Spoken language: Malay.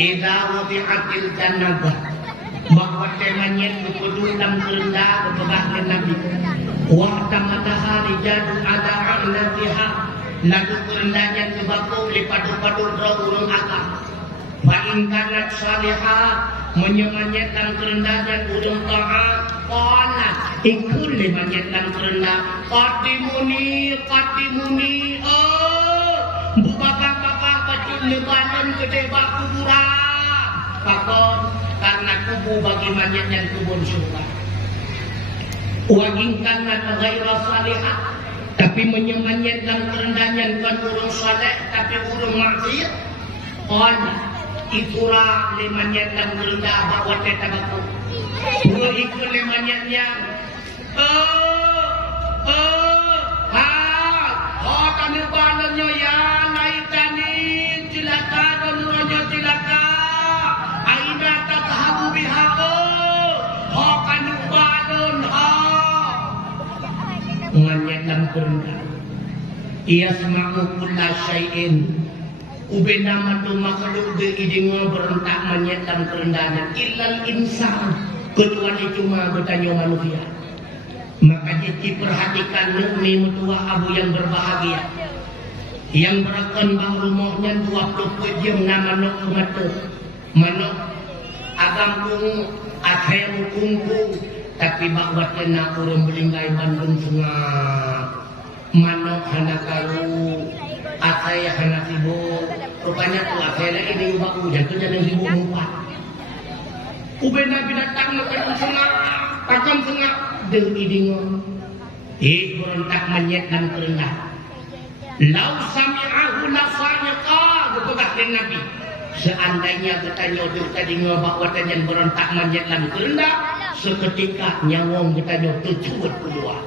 Idza wudi'atil janabah bahwa temanya kepedulian kerendah kepada Nabi wa tamadaha rijal ada alatiha lagu kerendahnya kebaku lipadu-padu urung akal fa in kanat salihah menyemanyatkan kerendahnya urung taat qala ikul limanyatkan kerendah qatimuni bubaka-baka kecil lebanon gede bak kuburan pakon karena kubu bagi mayat yang kubun surga. Waging karena ghaira salihah tapi menyemanyatkan kerendahnya bukan urung saleh tapi urung maksiat. Qala ikura lemanyatkan kerendah bahwa tetabaku. Dua ikut lemanyatnya. Kami balannya ya naikani cilaka dan rojo cilaka. Aina tadhabu biha kanu balon nganyatan kerendah. Ia semau kulla syai'in ubena matu makhluk de idingo berentak menyatan kerendahnya illal insan kecuali cuma bertanya manusia. Maka jadi perhatikan nukmi mutua abu yang berbahagia yang berakan bang rumahnya 20 jam nama nok kematu manok agam kung akhir kungku tapi bahwa kena urung belinggai Bandung sengak manok hana karu akhir hana sibuk rupanya tu akhir ini ubah hujan tu jangan sibuk mumpat ubena binatang lepas sengak takkan sengak deng idingo berontak menyetkan kerendah lau sami'ahu lasa'iqa kepada Nabi seandainya kita nyodur tadi ngobak yang berontak menyetkan kerendah seketika nyawong kita nyodur cuat keluar